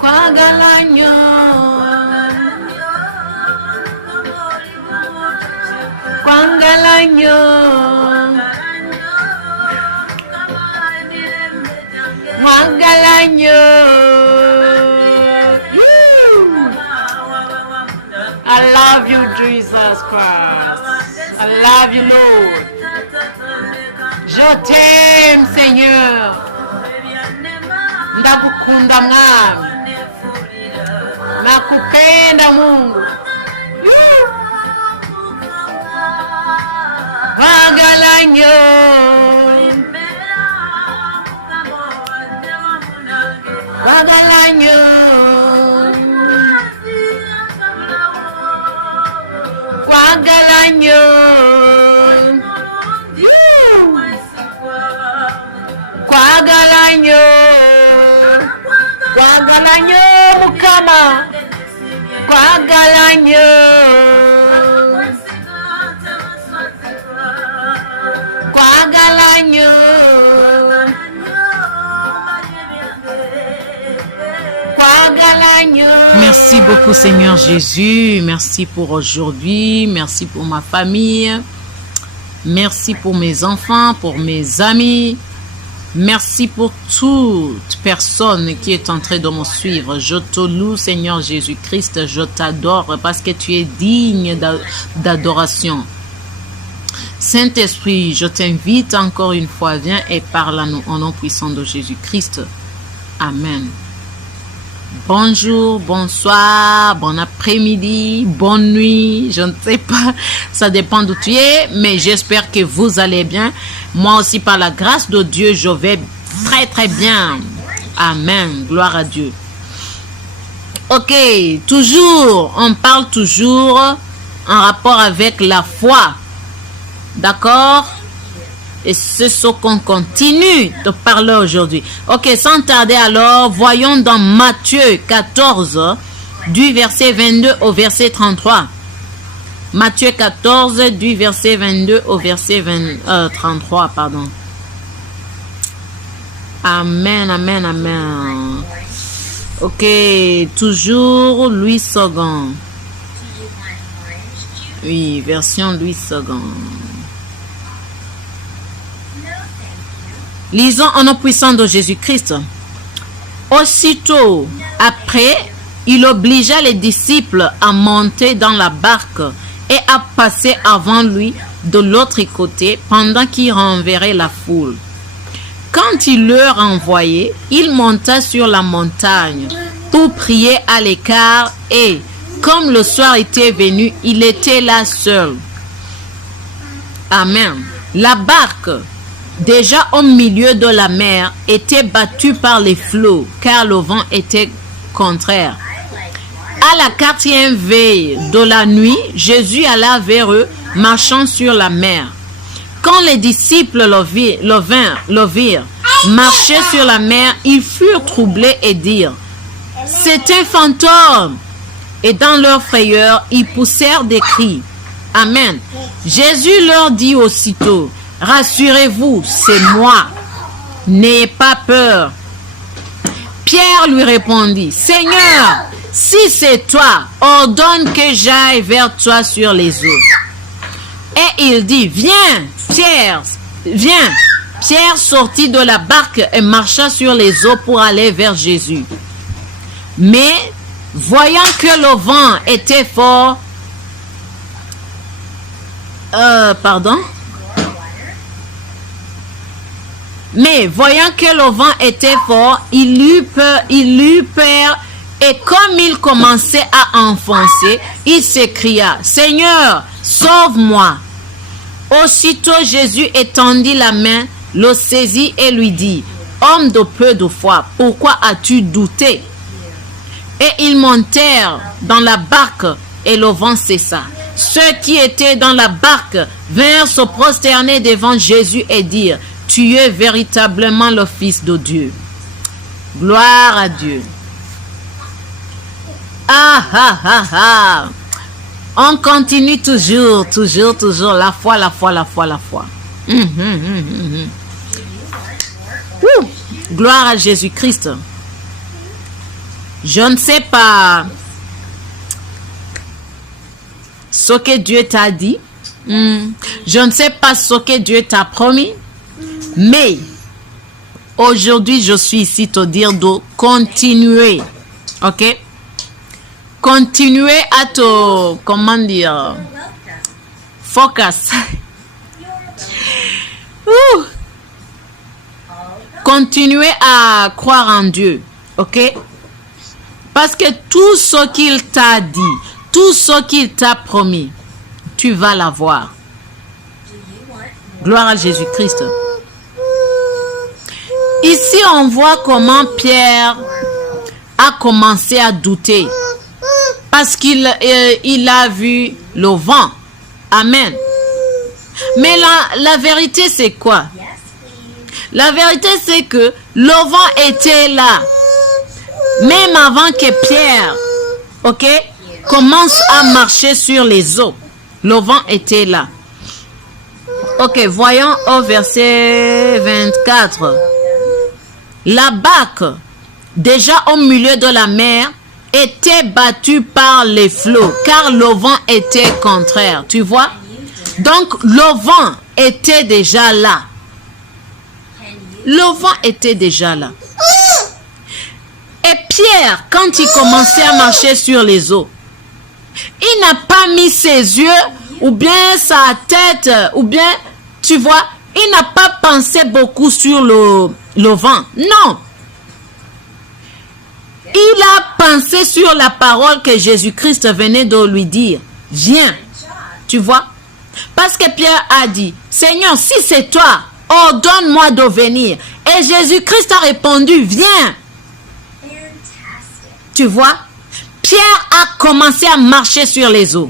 kwagalanyo kwagalanyo kwagalanyo. I love you, Jesus Christ. I love you, Lord. Je t'aime, Seigneur. Ndakukunda mwami. Nakupenda Mungu. Kwagalanyo kwagalanyo kwagalanyo kwagalanyo kwagalanyo mukama kwagalanyo kwagalanyo kwagalanyo. Merci beaucoup Seigneur Jésus, merci pour aujourd'hui, merci pour ma famille, merci pour mes enfants, pour mes amis, merci pour toute personne qui est en train de me suivre. Je te loue Seigneur Jésus-Christ, je t'adore parce que tu es digne d'adoration. Saint-Esprit, je t'invite encore une fois, viens et parle à nous au nom puissant de Jésus-Christ. Amen. Bonjour, bonsoir, bon après-midi, bonne nuit, je ne sais pas, ça dépend d'où tu es, mais j'espère que vous allez bien. Moi aussi, par la grâce de Dieu, je vais très très bien. Amen, gloire à Dieu. Ok, toujours, on parle toujours en rapport avec la foi, d'accord? Et c'est ce qu'on continue de parler aujourd'hui. Ok, sans tarder alors, voyons dans Matthieu 14, du verset 22 au verset 33. Matthieu 14, du verset 22 au verset 33, pardon. Amen, amen, amen. Ok, toujours Louis II. Oui, version Louis II. Lisons au nom puissant de Jésus-Christ. Aussitôt après, il obligea les disciples à monter dans la barque et à passer avant lui de l'autre côté pendant qu'il renverrait la foule. Quand il leur envoyait, il monta sur la montagne pour prier à l'écart et, comme le soir était venu, il était là seul. Amen. La barque, déjà au milieu de la mer, était battue par les flots, car le vent était contraire. À la 4e veille de la nuit, Jésus alla vers eux, marchant sur la mer. Quand les disciples le virent marcher sur la mer, ils furent troublés et dirent: c'est un fantôme! Et dans leur frayeur, ils poussèrent des cris. Amen. Jésus leur dit aussitôt: rassurez-vous, c'est moi. N'ayez pas peur. Pierre lui répondit: Seigneur, si c'est toi, ordonne que j'aille vers toi sur les eaux. Et il dit: viens, Pierre, viens. Pierre sortit de la barque et marcha sur les eaux pour aller vers Jésus. Mais, voyant que le vent était fort, Mais voyant que le vent était fort, il eut peur, et comme il commençait à enfoncer, il s'écria: Seigneur, sauve-moi. Aussitôt Jésus étendit la main, le saisit et lui dit: Homme de peu de foi, pourquoi as-tu douté? Et ils montèrent dans la barque et le vent cessa. Ceux qui étaient dans la barque vinrent se prosterner devant Jésus et dirent: Tu es véritablement le Fils de Dieu. Gloire à Dieu. Ah ah ah ah. On continue toujours. La foi. Gloire à Jésus-Christ. Je ne sais pas ce que Dieu t'a dit. Je ne sais pas ce que Dieu t'a promis. Mais aujourd'hui, je suis ici te dire de continuer. Ok? Continuer à te, comment dire, focus. Continuer à croire en Dieu. Ok? Parce que tout ce qu'il t'a dit, tout ce qu'il t'a promis, tu vas l'avoir. Gloire à Jésus-Christ. Ici, on voit comment Pierre a commencé à douter. Parce qu'il a vu le vent. Amen. Mais la vérité, c'est quoi? La vérité, c'est que le vent était là. Même avant que Pierre, ok, commence à marcher sur les eaux. Le vent était là. Ok, voyons au verset 24. La barque, déjà au milieu de la mer, était battue par les flots, car le vent était contraire. Tu vois? Donc, le vent était déjà là. Le vent était déjà là. Et Pierre, quand il commençait à marcher sur les eaux, il n'a pas mis ses yeux, ou bien sa tête, ou bien, tu vois, il n'a pas pensé beaucoup sur le vent. Non. Il a pensé sur la parole que Jésus-Christ venait de lui dire. Viens. Tu vois? Parce que Pierre a dit, Seigneur, si c'est toi, ordonne-moi de venir. Et Jésus-Christ a répondu, viens. Tu vois? Pierre a commencé à marcher sur les eaux.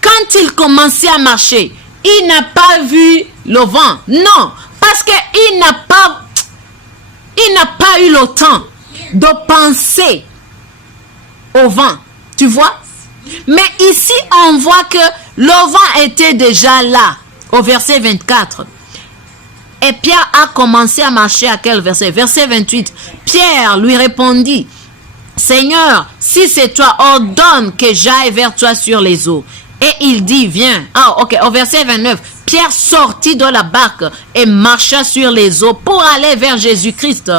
Quand il commençait à marcher, il n'a pas vu le vent. Non, parce qu'il n'a pas eu le temps de penser au vent. Tu vois? Mais ici, on voit que le vent était déjà là, au verset 24. Et Pierre a commencé à marcher à quel verset? Verset 28. Pierre lui répondit, Seigneur, si c'est toi, ordonne que j'aille vers toi sur les eaux. Et il dit, viens. Ah, ok, au verset 29. Pierre sortit de la barque et marcha sur les eaux pour aller vers Jésus-Christ.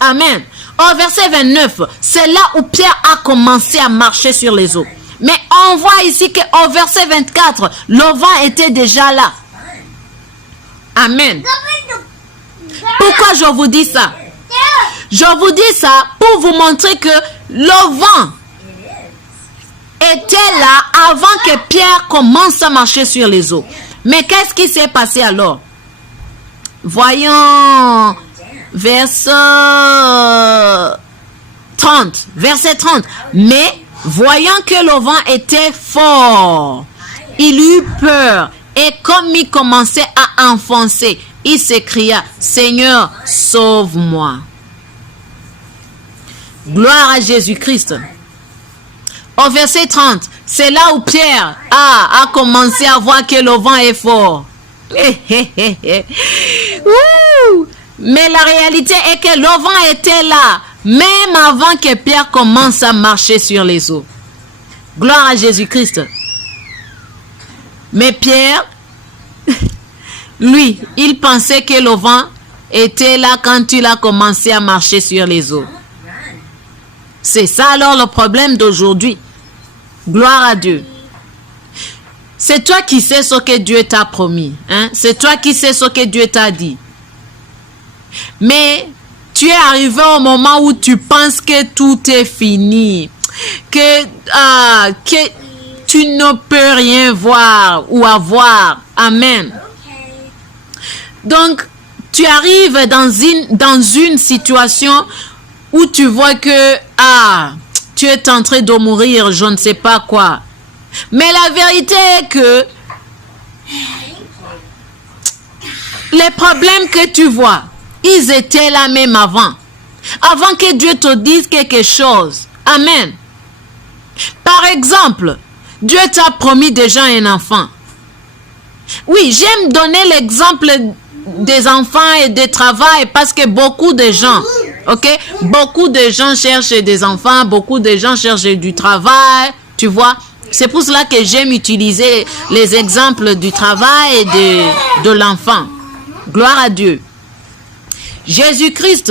Amen. Au verset 29, c'est là où Pierre a commencé à marcher sur les eaux. Mais on voit ici qu'au verset 24, le vent était déjà là. Amen. Pourquoi je vous dis ça? Je vous dis ça pour vous montrer que le vent était là avant que Pierre commence à marcher sur les eaux. Mais qu'est-ce qui s'est passé alors? Voyons verset 30. Verset 30. Mais voyant que le vent était fort, il eut peur. Et comme il commençait à enfoncer, il s'écria, Seigneur, sauve-moi. Gloire à Jésus-Christ. Au verset 30, c'est là où Pierre a commencé à voir que le vent est fort. Mais la réalité est que le vent était là, même avant que Pierre commence à marcher sur les eaux. Gloire à Jésus-Christ. Mais Pierre, lui, il pensait que le vent était là quand il a commencé à marcher sur les eaux. C'est ça alors le problème d'aujourd'hui. Gloire à Dieu. C'est toi qui sais ce que Dieu t'a promis. Hein? C'est toi qui sais ce que Dieu t'a dit. Mais tu es arrivé au moment où tu penses que tout est fini. Que tu ne peux rien voir ou avoir. Amen. Donc, tu arrives dans une situation où tu vois que tu es en train de mourir, je ne sais pas quoi. Mais la vérité est que les problèmes que tu vois, ils étaient là même avant. Avant que Dieu te dise quelque chose. Amen. Par exemple, Dieu t'a promis déjà un enfant. Oui, j'aime donner l'exemple des enfants et des travail parce que beaucoup de gens, Ok? Beaucoup de gens cherchent des enfants, beaucoup de gens cherchent du travail, tu vois. C'est pour cela que j'aime utiliser les exemples du travail et de l'enfant. Gloire à Dieu. Jésus-Christ,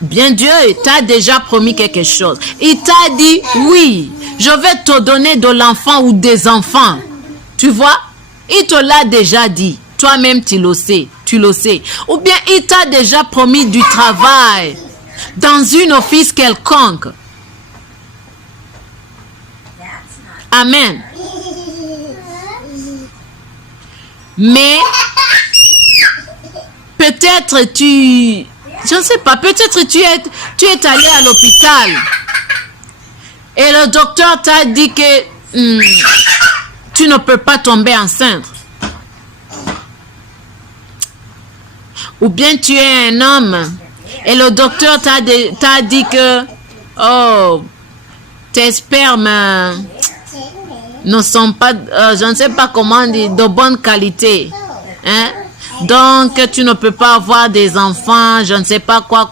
bien Dieu, t'a déjà promis quelque chose. Il t'a dit, oui, je vais te donner de l'enfant ou des enfants. Tu vois? Il te l'a déjà dit. Toi-même, tu le sais. Ou bien, il t'a déjà promis du travail dans une office quelconque. Amen. Mais peut-être je ne sais pas, peut-être tu es allé à l'hôpital et le docteur t'a dit que tu ne peux pas tomber enceinte. Ou bien tu es un homme et le docteur t'a dit que tes spermes ne sont pas, je ne sais pas comment dire, de bonne qualité. Hein? Donc, tu ne peux pas avoir des enfants, je ne sais pas quoi.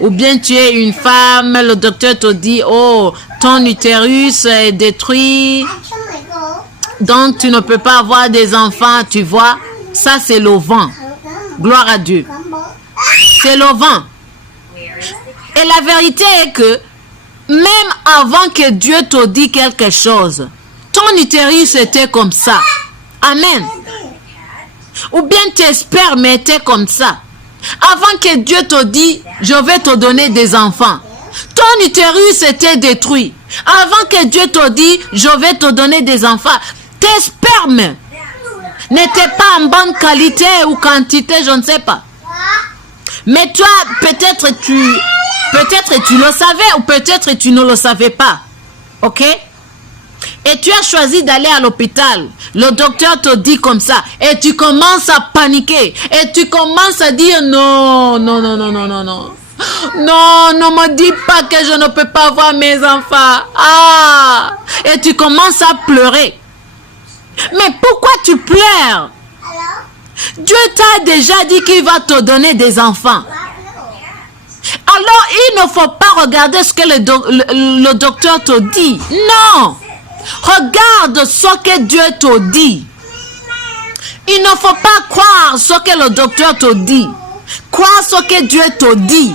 Ou bien tu es une femme, le docteur te dit, oh, ton utérus est détruit, donc tu ne peux pas avoir des enfants, tu vois. Ça, c'est le vent. Gloire à Dieu. C'est le vent. Et la vérité est que même avant que Dieu te dise quelque chose, ton utérus était comme ça. Amen. Ou bien tes spermes étaient comme ça. Avant que Dieu te dise, je vais te donner des enfants, ton utérus était détruit. Avant que Dieu te dise, je vais te donner des enfants, tes spermes n'étaient pas en bonne qualité ou quantité, je ne sais pas. Mais toi, peut-être tu le savais ou peut-être tu ne le savais pas. Ok? Et tu as choisi d'aller à l'hôpital. Le docteur te dit comme ça. Et tu commences à paniquer. Et tu commences à dire non. Non, ne me dis pas que je ne peux pas avoir mes enfants. Et tu commences à pleurer. Mais pourquoi tu pleures? Dieu t'a déjà dit qu'il va te donner des enfants. Alors, il ne faut pas regarder ce que le docteur te dit. Non. Regarde ce que Dieu te dit. Il ne faut pas croire ce que le docteur te dit. Crois ce que Dieu te dit.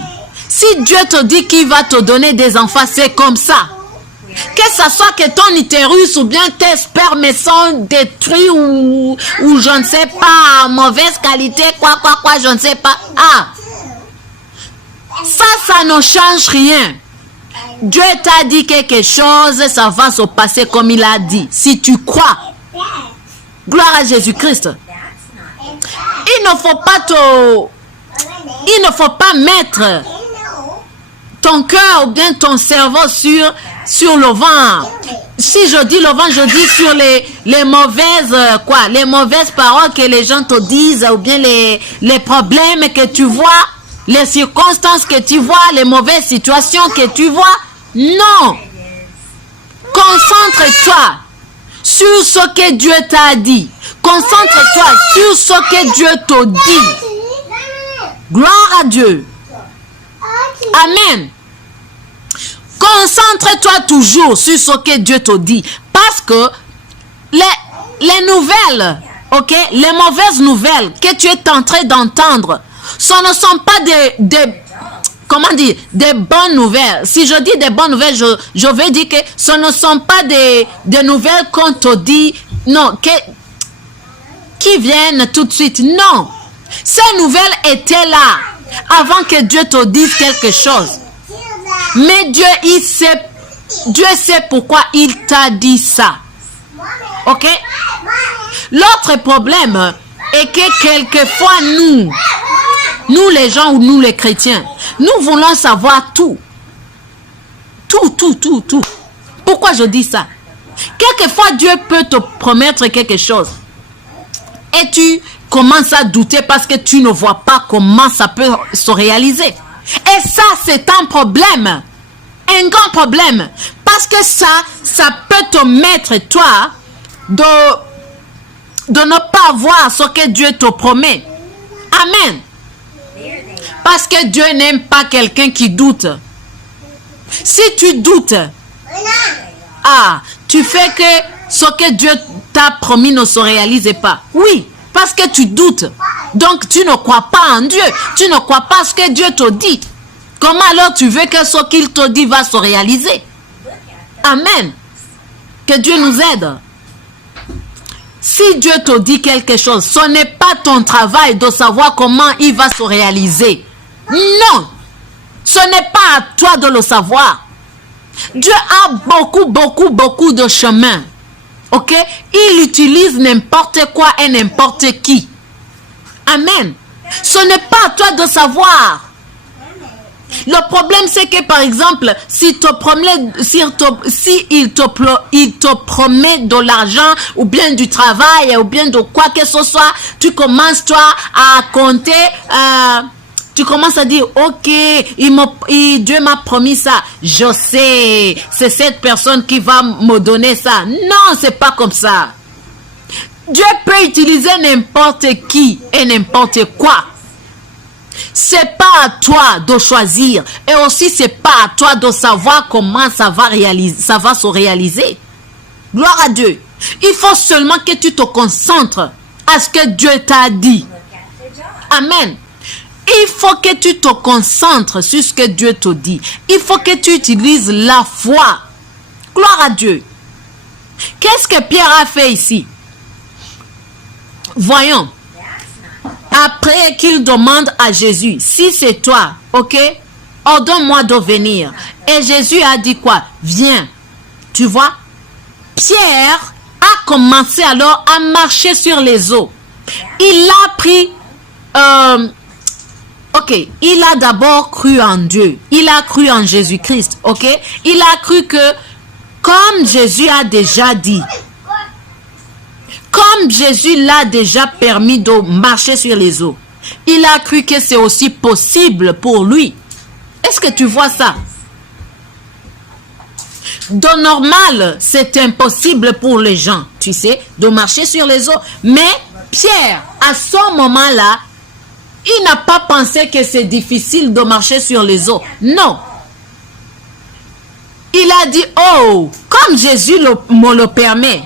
Si Dieu te dit qu'il va te donner des enfants, c'est comme ça. Que ce soit que ton utérus ou bien tes spermes sont détruits ou je ne sais pas, mauvaise qualité, quoi, je ne sais pas. Ça ne change rien. Dieu t'a dit quelque chose, ça va se passer comme il a dit. Si tu crois. Gloire à Jésus-Christ. Il ne faut pas mettre ton cœur ou bien ton cerveau sur le vent. Si je dis le vent, je dis sur les mauvaises paroles que les gens te disent ou bien les problèmes que tu vois, les circonstances que tu vois, les mauvaises situations que tu vois. Non. Concentre-toi sur ce que Dieu t'a dit. Concentre-toi sur ce que Dieu te dit. Gloire à Dieu. Amen. Concentre-toi toujours sur ce que Dieu te dit. Parce que les nouvelles, ok, les mauvaises nouvelles que tu es en train d'entendre, ce ne sont pas des bonnes nouvelles. Si je dis des bonnes nouvelles, je veux dire que ce ne sont pas des nouvelles qu'on te dit, non, qui viennent tout de suite. Non. Ces nouvelles étaient là avant que Dieu te dise quelque chose. Mais Dieu sait pourquoi il t'a dit ça. Ok? L'autre problème est que quelquefois nous les gens ou nous les chrétiens, nous voulons savoir tout. Tout. Pourquoi je dis ça? Quelquefois Dieu peut te promettre quelque chose. Et tu commences à douter parce que tu ne vois pas comment ça peut se réaliser. Et ça, c'est un problème. Un grand problème. Parce que ça peut te mettre, toi, de ne pas voir ce que Dieu te promet. Amen. Parce que Dieu n'aime pas quelqu'un qui doute. Si tu doutes, tu fais que ce que Dieu t'a promis ne se réalise pas. Oui, parce que tu doutes. Donc tu ne crois pas en Dieu. Tu ne crois pas ce que Dieu te dit. Comment alors tu veux que ce qu'il te dit va se réaliser? Amen. Que Dieu nous aide. Si Dieu te dit quelque chose, ce n'est pas ton travail de savoir comment il va se réaliser. Non. Ce n'est pas à toi de le savoir. Dieu a beaucoup de chemins. Ok? Il utilise n'importe quoi et n'importe qui. Amen. Ce n'est pas à toi de savoir. Le problème, c'est que, par exemple, il te promet de l'argent, ou bien du travail, ou bien de quoi que ce soit, tu commences, toi, à compter, tu commences à dire, ok, Dieu m'a promis ça, je sais, c'est cette personne qui va me donner ça. Non, c'est pas comme ça. Dieu peut utiliser n'importe qui et n'importe quoi. C'est pas à toi de choisir, et aussi c'est pas à toi de savoir comment ça va se réaliser. Gloire à Dieu. Il faut seulement que tu te concentres à ce que Dieu t'a dit. Amen. Il faut que tu te concentres sur ce que Dieu te dit. Il faut que tu utilises la foi. Gloire à Dieu. Qu'est-ce que Pierre a fait ici? Voyons. Après qu'il demande à Jésus, si c'est toi, ok, ordonne-moi de venir. Et Jésus a dit quoi? Viens. Tu vois? Pierre a commencé alors à marcher sur les eaux. Il a pris, il a d'abord cru en Dieu. Il a cru en Jésus-Christ, ok? Il a cru que, comme Jésus a déjà dit, comme Jésus l'a déjà permis de marcher sur les eaux, il a cru que c'est aussi possible pour lui. Est-ce que tu vois ça? De normal, c'est impossible pour les gens, tu sais, de marcher sur les eaux. Mais Pierre, à ce moment-là, il n'a pas pensé que c'est difficile de marcher sur les eaux. Non. Il a dit, oh, comme Jésus me le permet,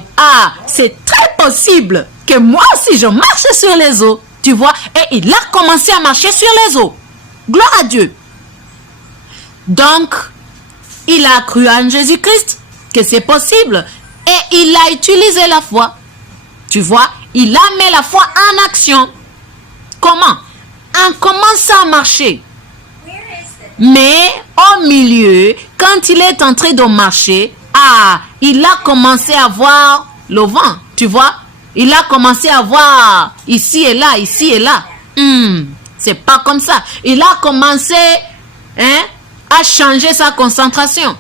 c'est très possible que moi aussi je marche sur les eaux. Tu vois, et il a commencé à marcher sur les eaux. Gloire à Dieu. Donc, il a cru en Jésus-Christ que c'est possible et il a utilisé la foi. Tu vois, il a mis la foi en action. Comment? En commençant à marcher. Mais au milieu, quand il est en train de marcher, il a commencé à voir le vent, tu vois. Il a commencé à voir ici et là, ici et là. C'est pas comme ça. Il a commencé à changer sa concentration.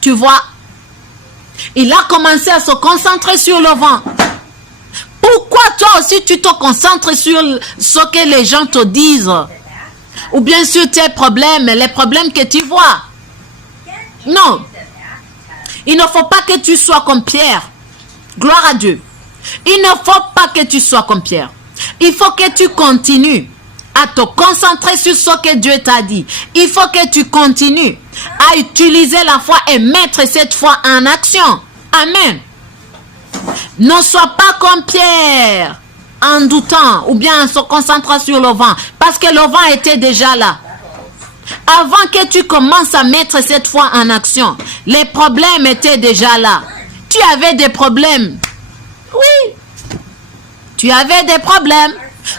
Tu vois. Il a commencé à se concentrer sur le vent. Pourquoi toi aussi tu te concentres sur ce que les gens te disent? Ou bien sur tes problèmes, les problèmes que tu vois? Non. Il ne faut pas que tu sois comme Pierre. Gloire à Dieu. Il ne faut pas que tu sois comme Pierre. Il faut que tu continues à te concentrer sur ce que Dieu t'a dit. Il faut que tu continues à utiliser la foi et mettre cette foi en action. Amen. Ne sois pas comme Pierre en doutant ou bien en se concentrant sur le vent, parce que le vent était déjà là. Avant que tu commences à mettre cette foi en action, les problèmes étaient déjà là. Tu avais des problèmes. Oui. Tu avais des problèmes.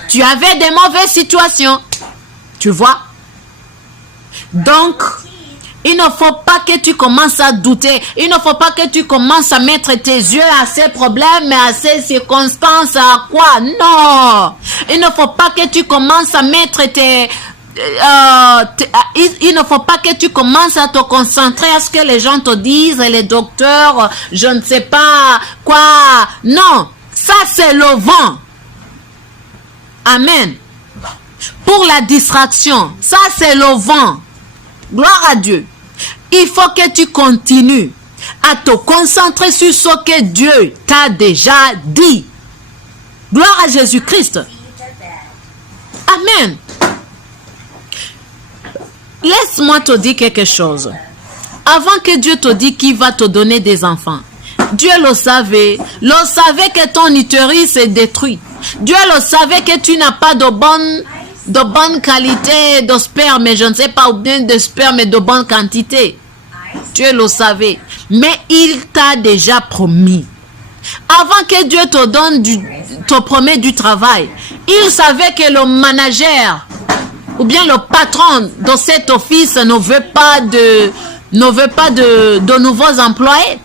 Tu avais des mauvaises situations. Tu vois? Donc, il ne faut pas que tu commences à douter. Il ne faut pas que tu commences à mettre tes yeux à ces problèmes, à ces circonstances, à quoi? Non. Il ne faut pas que tu commences à mettre il ne faut pas que tu commences à te concentrer à ce que les gens te disent, les docteurs, je ne sais pas quoi. Non. Ça, c'est le vent. Amen. Pour la distraction, ça, c'est le vent. Gloire à Dieu. Il faut que tu continues à te concentrer sur ce que Dieu t'a déjà dit. Gloire à Jésus-Christ. Amen. Laisse-moi te dire quelque chose. Avant que Dieu te dise qu'il va te donner des enfants, Dieu le savait que ton utérus est détruit. Dieu le savait que tu n'as pas de bonne qualité de sperme, je ne sais pas, ou bien de sperme de bonne quantité. Dieu le savait, mais il t'a déjà promis. Avant que Dieu te promet du travail, il savait que le manager ou bien le patron de cet office ne veut pas de nouveaux employés.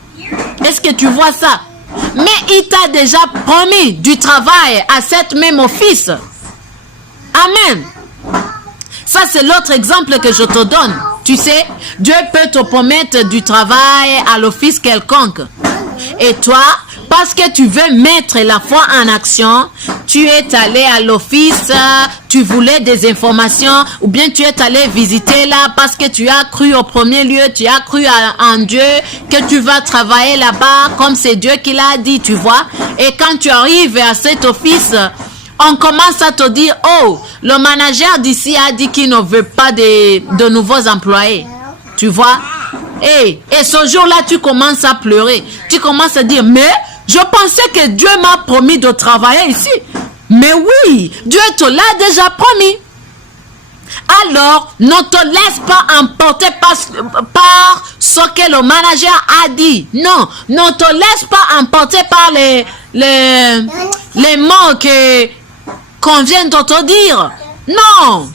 Est-ce que tu vois ça? Mais il t'a déjà promis du travail à cet même office. Amen. Ça, c'est l'autre exemple que je te donne. Tu sais, Dieu peut te promettre du travail à l'office quelconque. Et toi, parce que tu veux mettre la foi en action, tu es allé à l'office, tu voulais des informations, ou bien tu es allé visiter là parce que tu as cru au premier lieu, tu as cru en Dieu, que tu vas travailler là-bas comme c'est Dieu qui l'a dit, tu vois. Et quand tu arrives à cet office, on commence à te dire, oh, le manager d'ici a dit qu'il ne veut pas de nouveaux employés. Tu vois? Et ce jour-là, tu commences à pleurer. Tu commences à dire, mais je pensais que Dieu m'a promis de travailler ici. Mais oui, Dieu te l'a déjà promis. Alors, ne te laisse pas emporter par ce que le manager a dit. Non, ne te laisse pas emporter par les mots qu'on vient de te dire. Non,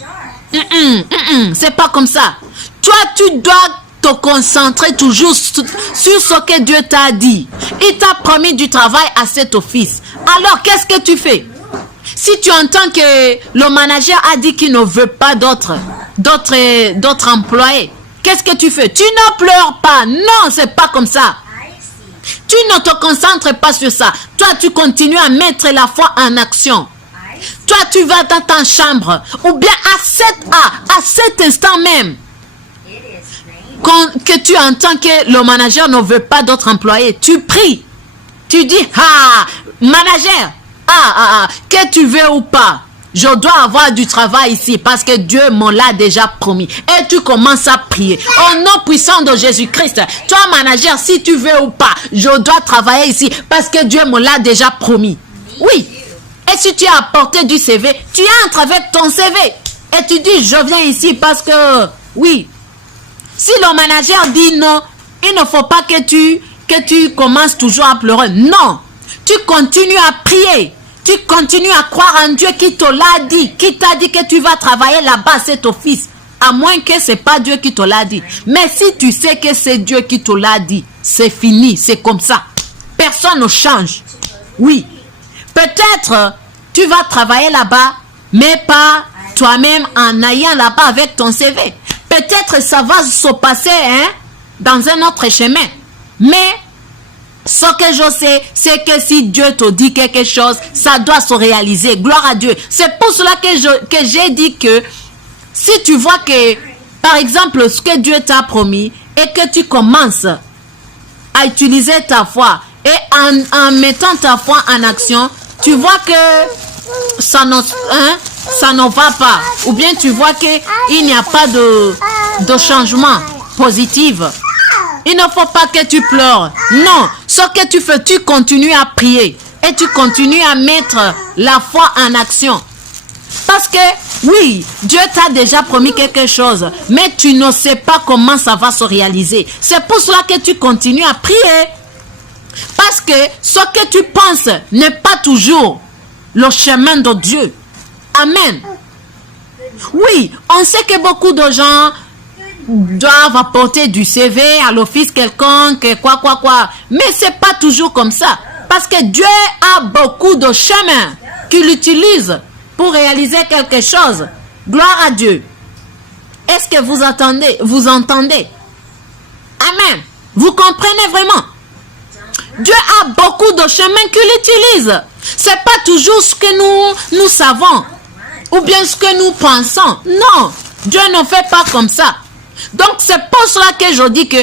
c'est pas comme ça. Toi, tu dois te concentrer toujours sur ce que Dieu t'a dit. Il t'a promis du travail à cet office. Alors, qu'est-ce que tu fais? Si tu entends que le manager a dit qu'il ne veut pas d'autres employés, qu'est-ce que tu fais? Tu ne pleures pas. Non, c'est pas comme ça. Tu ne te concentres pas sur ça. Toi, tu continues à mettre la foi en action. Toi, tu vas dans ta chambre. Ou bien à cet instant même, que tu entends que le manager ne veut pas d'autres employés, tu pries. Tu dis, manager, que tu veux ou pas, je dois avoir du travail ici parce que Dieu me l'a déjà promis. Et tu commences à prier. Au nom puissant de Jésus-Christ, toi manager, si tu veux ou pas, je dois travailler ici parce que Dieu me l'a déjà promis. Oui. Et si tu as apporté du CV, tu entres avec ton CV. Et tu dis, je viens ici parce que, oui. Si le manager dit non, il ne faut pas que tu commences toujours à pleurer. Non. Tu continues à prier. Tu continues à croire en Dieu qui te l'a dit. Qui t'a dit que tu vas travailler là-bas à cet office. À moins que ce n'est pas Dieu qui te l'a dit. Mais si tu sais que c'est Dieu qui te l'a dit, c'est fini. C'est comme ça. Personne ne change. Oui. Peut-être tu vas travailler là-bas, mais pas toi-même en ayant là-bas avec ton CV. Peut-être ça va se passer dans un autre chemin. Mais ce que je sais, c'est que si Dieu te dit quelque chose, ça doit se réaliser. Gloire à Dieu. C'est pour cela que j'ai dit que si tu vois que, par exemple, ce que Dieu t'a promis et que tu commences à utiliser ta foi et en mettant ta foi en action, tu vois que ça ne va pas. Ou bien tu vois qu'il n'y a pas de changement positif. Il ne faut pas que tu pleures. Non, ce que tu fais, tu continues à prier. Et tu continues à mettre la foi en action. Parce que, oui, Dieu t'a déjà promis quelque chose. Mais tu ne sais pas comment ça va se réaliser. C'est pour cela que tu continues à prier. Parce que ce que tu penses n'est pas toujours le chemin de Dieu. Amen. Oui, on sait que beaucoup de gens doivent apporter du CV à l'office quelconque, quoi. Mais c'est pas toujours comme ça. Parce que Dieu a beaucoup de chemins qu'il utilise pour réaliser quelque chose. Gloire à Dieu. Est-ce que vous entendez? Vous entendez? Amen. Vous comprenez vraiment? Dieu a beaucoup de chemins qu'il utilise. C'est pas toujours ce que nous savons ou bien ce que nous pensons. Non, Dieu ne fait pas comme ça. Donc c'est pour cela que je dis que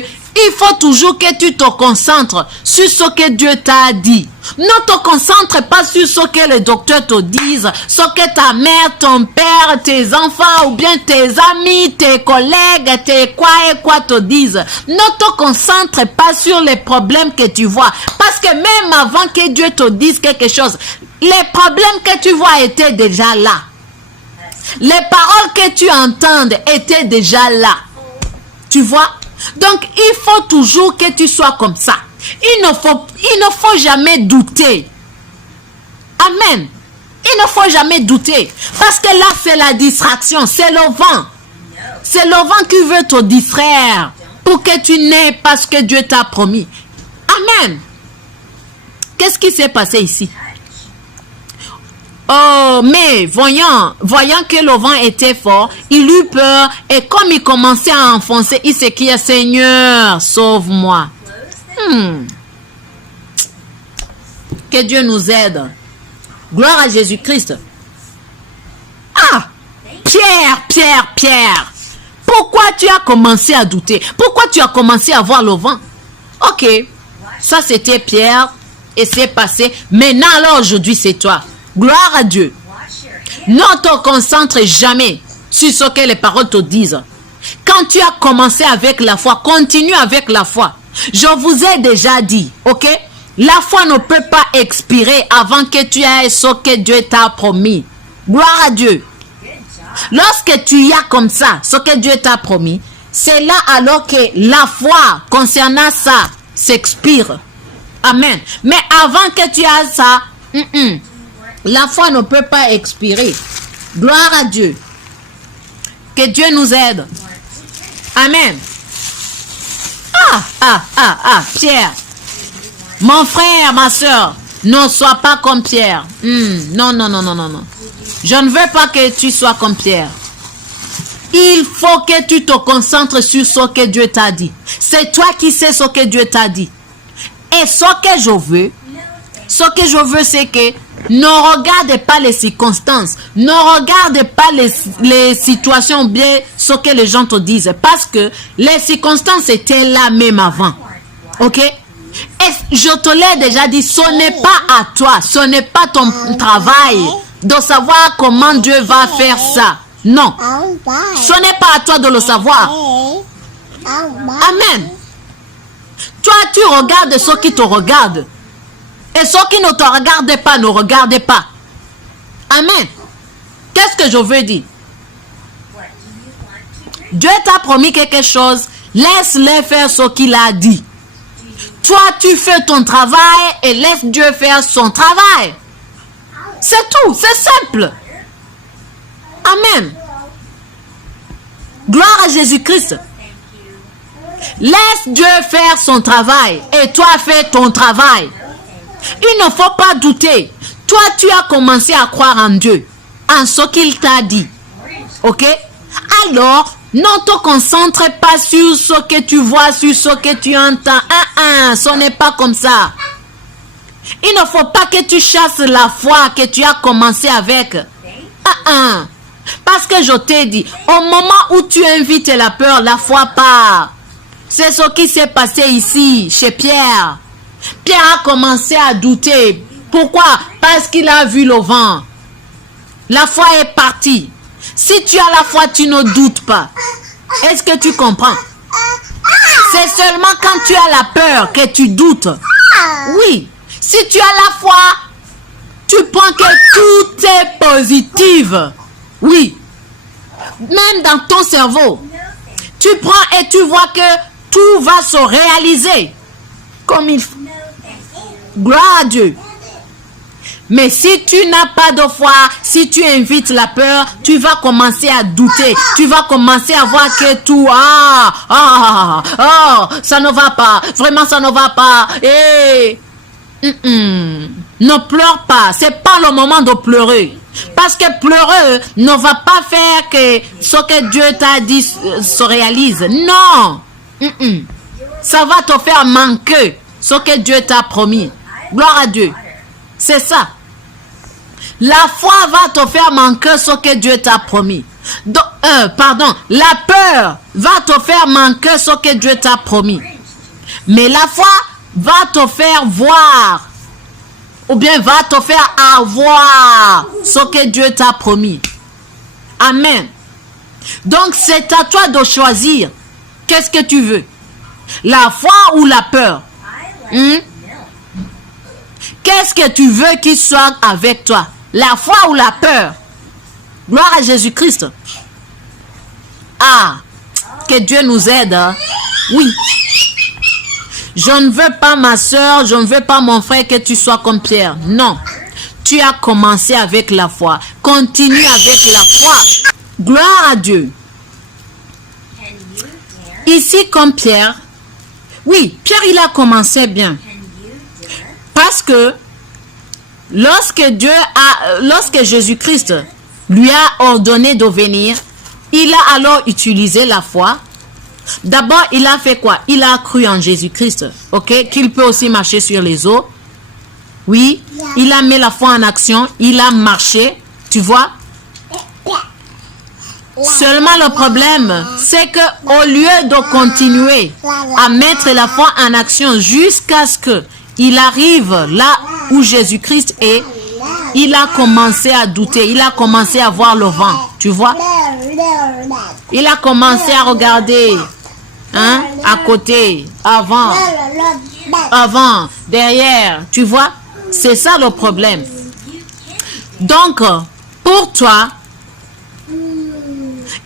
il faut toujours que tu te concentres sur ce que Dieu t'a dit. Ne te concentre pas sur ce que les docteurs te disent, ce que ta mère, ton père, tes enfants ou bien tes amis, tes collègues, tes quoi et quoi te disent. Ne te concentre pas sur les problèmes que tu vois. Parce que même avant que Dieu te dise quelque chose, les problèmes que tu vois étaient déjà là. Les paroles que tu entends étaient déjà là. Tu vois? Donc, il faut toujours que tu sois comme ça. Il ne faut jamais douter. Amen. Il ne faut jamais douter. Parce que là, c'est la distraction. C'est le vent. C'est le vent qui veut te distraire pour que tu n'aies pas ce que Dieu t'a promis. Amen. Qu'est-ce qui s'est passé ici? Oh, mais voyant que le vent était fort, il eut peur et comme il commençait à enfoncer, il s'écria, Seigneur, sauve-moi. Que Dieu nous aide. Gloire à Jésus-Christ. Ah, Pierre. Pourquoi tu as commencé à douter? Pourquoi tu as commencé à voir le vent? Ok, ça c'était Pierre et c'est passé. Maintenant, alors aujourd'hui, c'est toi. Gloire à Dieu. Ne te concentre jamais sur ce que les paroles te disent. Quand tu as commencé avec la foi, continue avec la foi. Je vous ai déjà dit, ok? La foi ne peut pas expirer avant que tu aies ce que Dieu t'a promis. Gloire à Dieu. Lorsque tu y as comme ça, ce que Dieu t'a promis, c'est là alors que la foi concernant ça s'expire. Amen. Mais avant que tu aies ça, la foi ne peut pas expirer. Gloire à Dieu. Que Dieu nous aide. Amen. Pierre. Mon frère, ma soeur, ne sois pas comme Pierre. Non. Je ne veux pas que tu sois comme Pierre. Il faut que tu te concentres sur ce que Dieu t'a dit. C'est toi qui sais ce que Dieu t'a dit. Et ce que je veux, c'est que ne regarde pas les circonstances. Ne regarde pas les situations bien ce que les gens te disent. Parce que les circonstances étaient là même avant. Ok? Et je te l'ai déjà dit, ce n'est pas à toi. Ce n'est pas ton travail de savoir comment Dieu va faire ça. Non. Ce n'est pas à toi de le savoir. Amen. Toi, tu regardes ceux qui te regardent. Et ceux qui ne te regardent pas, ne regardent pas. Amen. Qu'est-ce que je veux dire? Dieu t'a promis quelque chose. Laisse-le faire ce qu'il a dit. Toi, tu fais ton travail et laisse Dieu faire son travail. C'est tout. C'est simple. Amen. Gloire à Jésus-Christ. Laisse Dieu faire son travail et toi fais ton travail. Il ne faut pas douter. Toi, tu as commencé à croire en Dieu, en ce qu'il t'a dit. Ok? Alors, ne te concentre pas sur ce que tu vois, sur ce que tu entends. Ce n'est pas comme ça. Il ne faut pas que tu chasses la foi que tu as commencé avec. Parce que je t'ai dit, au moment où tu invites la peur, la foi part. C'est ce qui s'est passé ici, chez Pierre. Pierre a commencé à douter. Pourquoi? Parce qu'il a vu le vent. La foi est partie. Si tu as la foi, tu ne doutes pas. Est-ce que tu comprends? C'est seulement quand tu as la peur que tu doutes. Oui. Si tu as la foi, tu penses que tout est positif. Oui. Même dans ton cerveau. Tu prends et tu vois que tout va se réaliser comme il faut. Gloire à Dieu. Mais si tu n'as pas de foi, si tu invites la peur, tu vas commencer à douter. Tu vas commencer à voir que tout, ça ne va pas. Vraiment, ça ne va pas. Ne pleure pas. C'est pas le moment de pleurer. Parce que pleurer ne va pas faire que ce que Dieu t'a dit se réalise. Non. Ça va te faire manquer ce que Dieu t'a promis. Gloire à Dieu. C'est ça. La foi va te faire manquer ce que Dieu t'a promis. La peur va te faire manquer ce que Dieu t'a promis. Mais la foi va te faire voir, ou bien va te faire avoir ce que Dieu t'a promis. Amen. Donc c'est à toi de choisir. Qu'est-ce que tu veux? La foi ou la peur? Qu'est-ce que tu veux qu'il soit avec toi? La foi ou la peur? Gloire à Jésus-Christ. Ah, que Dieu nous aide. Hein? Oui. Je ne veux pas ma soeur, je ne veux pas mon frère que tu sois comme Pierre. Non. Tu as commencé avec la foi. Continue avec la foi. Gloire à Dieu. Ici comme Pierre. Oui, Pierre il a commencé bien. Parce que lorsque Jésus-Christ lui a ordonné de venir, il a alors utilisé la foi. D'abord, il a fait quoi? Il a cru en Jésus-Christ, ok? Qu'il peut aussi marcher sur les eaux. Oui, il a mis la foi en action, il a marché, tu vois? Seulement le problème, c'est que au lieu de continuer à mettre la foi en action jusqu'à ce que il arrive là où Jésus-Christ est, il a commencé à douter, il a commencé à voir le vent, tu vois? Il a commencé à regarder, hein, à côté, avant, derrière, tu vois? C'est ça le problème. Donc, pour toi,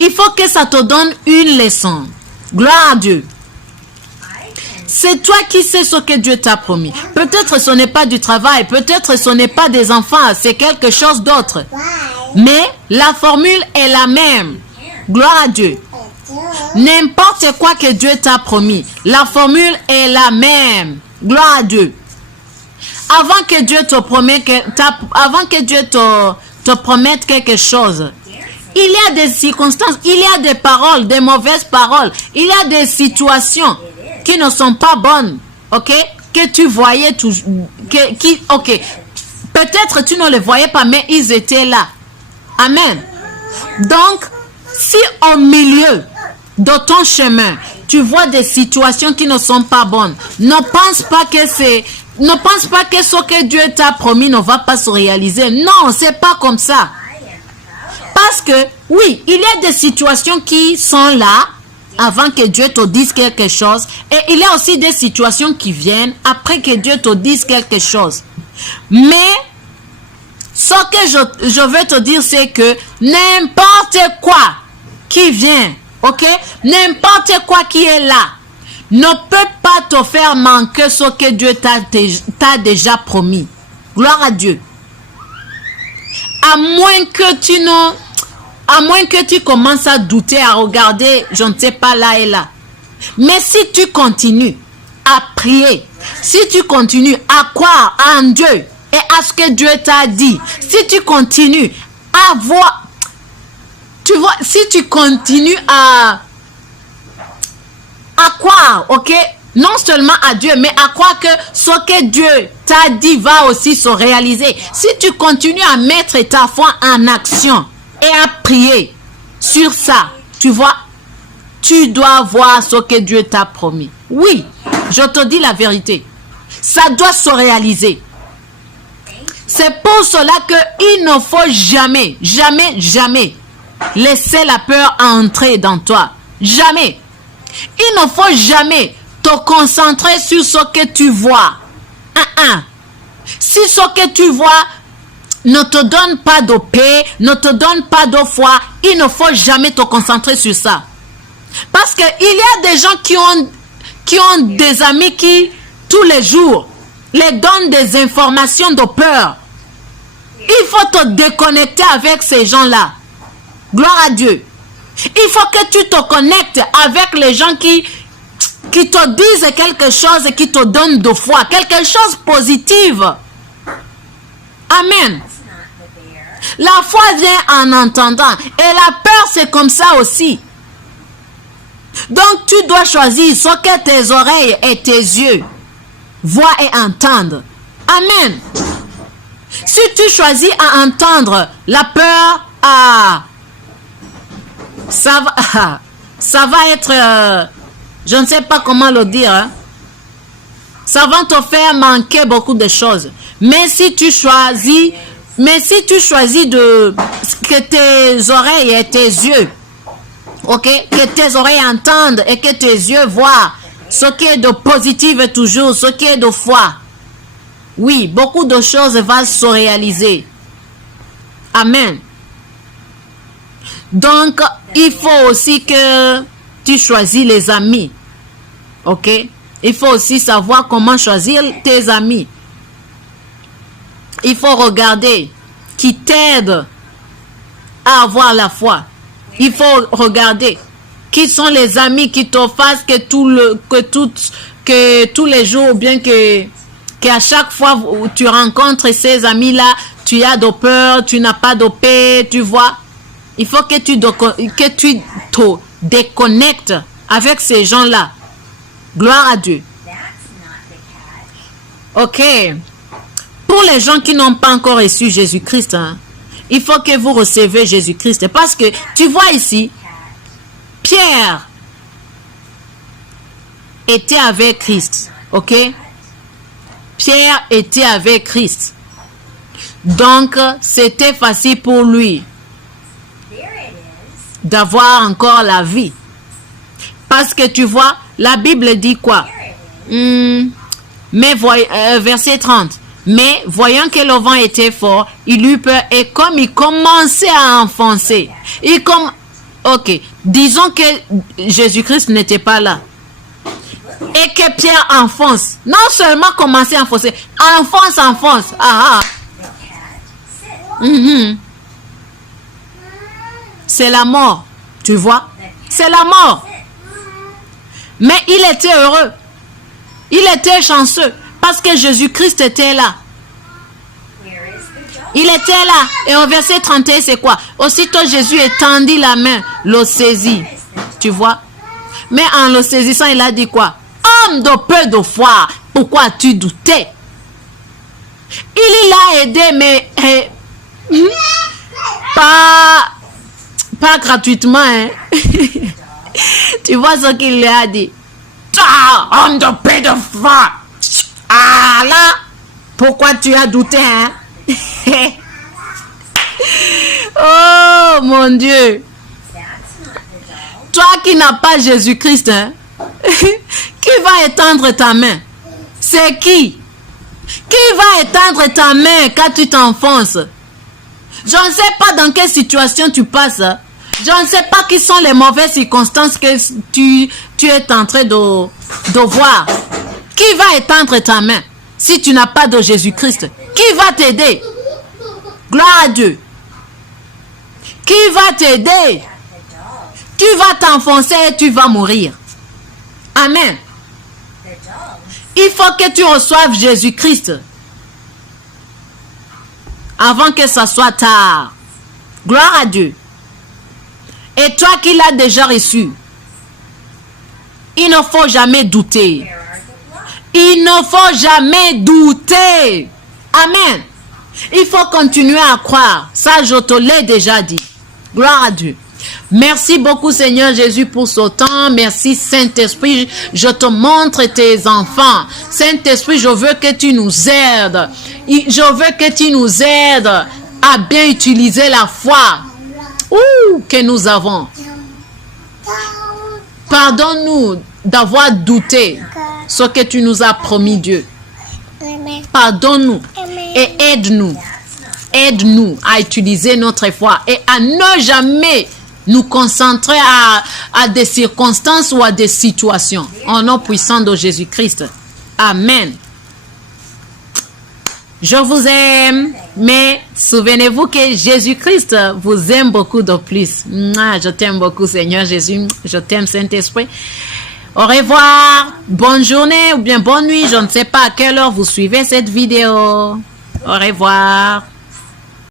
il faut que ça te donne une leçon. Gloire à Dieu. C'est toi qui sais ce que Dieu t'a promis. Peut-être ce n'est pas du travail, peut-être ce n'est pas des enfants, c'est quelque chose d'autre. Mais la formule est la même. Gloire à Dieu. N'importe quoi que Dieu t'a promis, la formule est la même. Gloire à Dieu. Avant que Dieu te promette, te promette quelque chose, il y a des circonstances, il y a des paroles, des mauvaises paroles, il y a des situations qui ne sont pas bonnes, ok? Que tu voyais toujours, ok? Peut-être tu ne les voyais pas, mais ils étaient là. Amen. Donc, si au milieu de ton chemin, tu vois des situations qui ne sont pas bonnes, ne pense pas que ce que Dieu t'a promis ne va pas se réaliser. Non, c'est pas comme ça. Parce que, oui, il y a des situations qui sont là avant que Dieu te dise quelque chose. Et il y a aussi des situations qui viennent après que Dieu te dise quelque chose. Mais, ce que je veux te dire, c'est que n'importe quoi qui vient, ok? N'importe quoi qui est là, ne peut pas te faire manquer ce que Dieu t'a déjà promis. Gloire à Dieu. À moins que tu commences à douter, à regarder, je ne sais pas là et là. Mais si tu continues à prier, si tu continues à croire en Dieu et à ce que Dieu t'a dit, si tu continues à voir, tu vois, si tu continues à croire, ok? Non seulement à Dieu, mais à croire que ce que Dieu t'a dit va aussi se réaliser. Si tu continues à mettre ta foi en action et à prier sur ça, tu vois, tu dois voir ce que Dieu t'a promis. Oui, je te dis la vérité. Ça doit se réaliser. C'est pour cela qu'il ne faut jamais, jamais, jamais laisser la peur entrer dans toi. Jamais. Il ne faut jamais te concentrer sur ce que tu vois. Si ce que tu vois ne te donne pas de paix, ne te donne pas de foi, il ne faut jamais te concentrer sur ça. Parce qu'il y a des gens qui ont des amis qui, tous les jours, les donnent des informations de peur. Il faut te déconnecter avec ces gens-là. Gloire à Dieu. Il faut que tu te connectes avec les gens qui te disent quelque chose et qui te donnent de foi, quelque chose de positif. Amen. La foi vient en entendant. Et la peur, c'est comme ça aussi. Donc, tu dois choisir ce que tes oreilles et tes yeux voient et entendent. Amen. Si tu choisis à entendre la peur, ça va être, je ne sais pas comment le dire, hein. ça va te faire manquer beaucoup de choses. Mais si tu choisis que tes oreilles et tes yeux, ok, que tes oreilles entendent et que tes yeux voient ce qui est de positif toujours, ce qui est de foi. Oui, beaucoup de choses vont se réaliser. Amen. Donc, il faut aussi que tu choisis les amis. Ok? Il faut aussi savoir comment choisir tes amis. Il faut regarder qui t'aident à avoir la foi. Il faut regarder qui sont les amis qui te fassent que tous les jours, ou bien qu'à chaque fois où tu rencontres ces amis-là, tu as de peur, tu n'as pas de paix, tu vois. Il faut que tu te déconnectes avec ces gens-là. Gloire à Dieu. Ok. Pour les gens qui n'ont pas encore reçu Jésus-Christ, hein, il faut que vous recevez Jésus-Christ. Parce que tu vois ici, Pierre était avec Christ. Ok? Pierre était avec Christ. Donc, c'était facile pour lui d'avoir encore la vie. Parce que tu vois, la Bible dit quoi? Verset 30. Mais voyant que le vent était fort, il eut peur et comme il commençait à enfoncer, ok, disons que Jésus-Christ n'était pas là. Et que Pierre enfonce. Non seulement commencer à enfoncer, enfonce. C'est la mort, tu vois. C'est la mort. Mais il était heureux. Il était chanceux parce que Jésus-Christ était là. Il était là. Et au verset 31, c'est quoi? Aussitôt Jésus étendit la main, le saisit. Tu vois? Mais en le saisissant, il a dit quoi? Homme de peu de foi, pourquoi as-tu douté? Il l'a aidé, mais pas gratuitement. Hein? Tu vois ce qu'il lui a dit? Homme de peu de foi. Ah là, pourquoi tu as douté, hein? Oh mon Dieu. Toi qui n'as pas Jésus-Christ, hein? Qui va étendre ta main? C'est qui? Qui va étendre ta main quand tu t'enfonces? Je ne sais pas dans quelle situation tu passes. Je ne sais pas quelles sont les mauvaises circonstances que tu es en train de voir. Qui va étendre ta main si tu n'as pas de Jésus-Christ? Qui va t'aider? Gloire à Dieu. Qui va t'aider? Tu vas t'enfoncer et tu vas mourir. Amen. Il faut que tu reçoives Jésus-Christ avant que ça soit tard. Gloire à Dieu. Et toi qui l'as déjà reçu, il ne faut jamais douter. Il ne faut jamais douter. Amen. Il faut continuer à croire. Ça, je te l'ai déjà dit. Gloire à Dieu. Merci beaucoup Seigneur Jésus pour ce temps. Merci Saint-Esprit. Je te montre tes enfants. Saint-Esprit, je veux que tu nous aides. Je veux que tu nous aides à bien utiliser la foi que nous avons. Pardonne-nous d'avoir douté ce que tu nous as promis, Dieu. Pardonne-nous et aide-nous. Aide-nous à utiliser notre foi et à ne jamais nous concentrer à des circonstances ou à des situations. Au nom puissant de Jésus-Christ. Amen. Je vous aime, mais souvenez-vous que Jésus-Christ vous aime beaucoup de plus. Je t'aime beaucoup, Seigneur Jésus. Je t'aime, Saint-Esprit. Au revoir. Bonne journée ou bien bonne nuit. Je ne sais pas à quelle heure vous suivez cette vidéo. Au revoir.